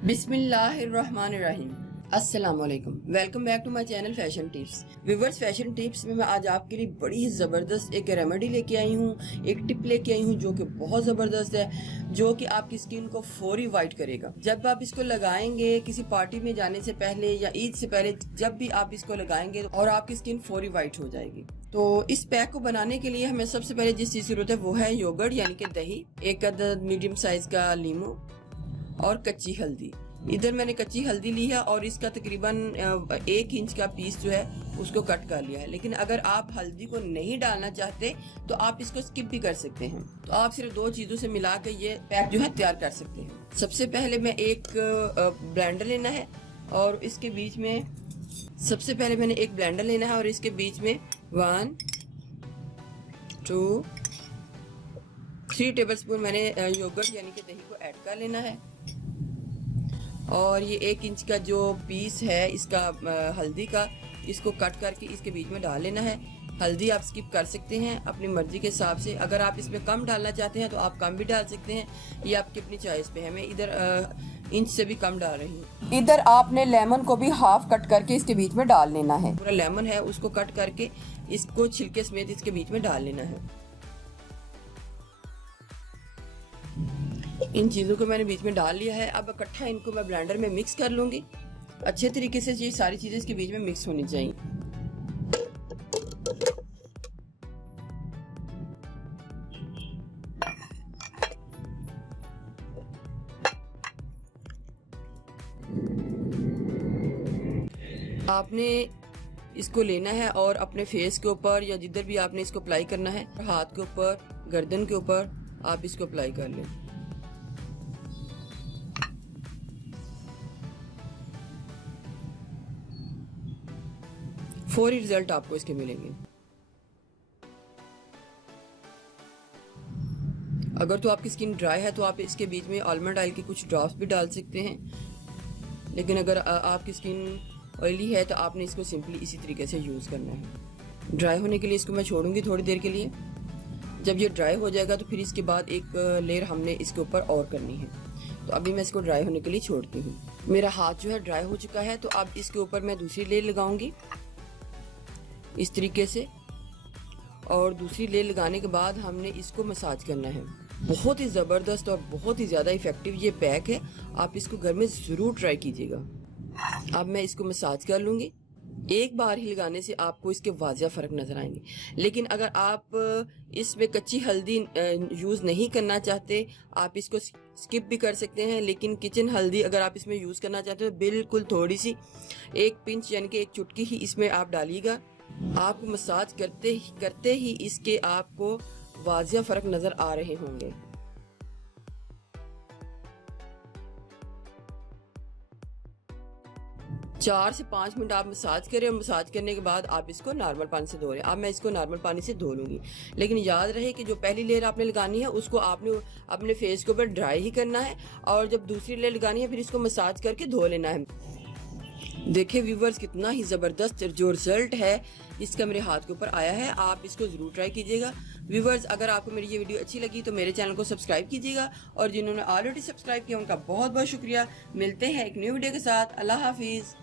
बिस्मिल्लाहिर्रहमानिर्रहीम। अस्सलामुअलैकुम। Welcome back to my channel fashion tips. Viewers, fashion tips में मैं आज आपके लिए बड़ी ही ज़बरदस्त एक रेमेडी लेके आई हूँ, एक टिप लेके आई हूँ जो कि बहुत ज़बरदस्त है, जो कि आपकी स्किन को फौरी वाइट करेगा। जब आप इसको लगाएंगे किसी पार्टी में जाने से पहले या ईद से पहले, जब भी आप इसको लगाएंगे और आपकी स्किन फौरी वाइट हो जाएगी। तो इस पैक को बनाने के लिए हमें सबसे पहले जिस चीज़ की जरूरत है वो है योगर्ट यानी कि दही, एक अदद मीडियम साइज का लीमू और कच्ची हल्दी। इधर मैंने कच्ची हल्दी ली है और इसका तकरीबन 1 इंच का पीस जो है उसको कट कर लिया है। लेकिन अगर आप हल्दी को नहीं डालना चाहते तो आप इसको स्किप भी कर सकते हैं। तो आप सिर्फ 2 चीज़ों से मिला के ये पैक जो है तैयार कर सकते हैं। सबसे पहले मैं एक ब्लेंडर लेना है और इसके बीच में एक ब्लेंडर लेना है और इसके बीच में 1 2 3 टेबलस्पून मैंने योगर्ट यानी कि दही को ऐड कर लेना है। और ये 1 इंच का जो पीस है इसका हल्दी का, इसको कट करके इसके बीच में डाल लेना है। हल्दी आप स्किप कर सकते हैं अपनी मर्जी के हिसाब से। अगर आप इसमें कम डालना चाहते हैं तो आप कम भी डाल सकते हैं, ये आपकी अपनी चॉइस पे है। मैं इधर इंच से भी कम डाल रही हूँ। इधर आपने लेमन को भी हाफ कट करके इसके बीच में डाल लेना है। पूरा लेमन है उसको कट करके इसको छिलके समेत इसके बीच में डाल लेना है। इन चीज़ों को मैंने बीच में डाल लिया है। अब इकट्ठा इनको मैं ब्लेंडर में मिक्स कर लूँगी। अच्छे तरीके से ये सारी चीज़ें इसके बीच में मिक्स होनी चाहिए। आपने इसको लेना है और अपने फेस के ऊपर या जिधर भी आपने इसको अप्लाई करना है, हाथ के ऊपर, गर्दन के ऊपर आप इसको अप्लाई कर लें। फौरी रिजल्ट आपको इसके मिलेंगे। अगर तो आपकी स्किन ड्राई है तो आप इसके बीच में आलमंड ऑयल के कुछ ड्रॉप्स भी डाल सकते हैं। लेकिन अगर आपकी स्किन ऑयली है तो आपने इसको सिंपली इसी तरीके से यूज़ करना है। ड्राई होने के लिए इसको मैं छोड़ूंगी थोड़ी देर के लिए। जब ये ड्राई हो जाएगा तो फिर इसके बाद एक लेयर हमने इसके ऊपर और करनी है। तो अभी मैं इसको ड्राई होने के लिए छोड़ती हूँ। मेरा हाथ जो है ड्राई हो चुका है, तो अब इसके ऊपर मैं दूसरी लेयर लगाऊंगी इस तरीके से। और दूसरी लेयर लगाने के बाद हमने इसको मसाज करना है। बहुत ही ज़बरदस्त और बहुत ही ज़्यादा इफ़ेक्टिव ये पैक है, आप इसको घर में ज़रूर ट्राई कीजिएगा। अब मैं इसको मसाज कर लूँगी। एक बार ही लगाने से आपको इसके वाज़िया फ़र्क नज़र आएंगे। लेकिन अगर आप इसमें कच्ची हल्दी यूज़ नहीं करना चाहते, आप इसको स्किप भी कर सकते हैं। लेकिन किचन हल्दी अगर आप इसमें यूज़ करना चाहते हो, बिल्कुल थोड़ी सी, 1 पिंच यानी कि 1 चुटकी ही इसमें आप डालिएगा। आपको मसाज करते ही इसके आपको वाज़िया फ़र्क नज़र आ रहे होंगे। चार से 5 मिनट आप मसाज करें और मसाज करने के बाद आप इसको नॉर्मल पानी से धो लें। अब मैं इसको नॉर्मल पानी से धो लूँगी। लेकिन याद रहे कि जो पहली लेयर आपने लगानी है उसको आपने अपने फेस के ऊपर ड्राई ही करना है, और जब दूसरी लेयर लगानी है फिर इसको मसाज करके धो लेना है। देखिए व्यूवर्स, कितना ही ज़बरदस्त जो रिजल्ट है इसका मेरे हाथ के ऊपर आया है। आप इसको ज़रूर ट्राई कीजिएगा। व्यूवर्स, अगर आपको मेरी ये वीडियो अच्छी लगी तो मेरे चैनल को सब्सक्राइब कीजिएगा, और जिन्होंने ऑलरेडी सब्सक्राइब किया उनका बहुत बहुत शुक्रिया। मिलते हैं एक न्यू वीडियो के साथ। अल्लाह हाफिज़।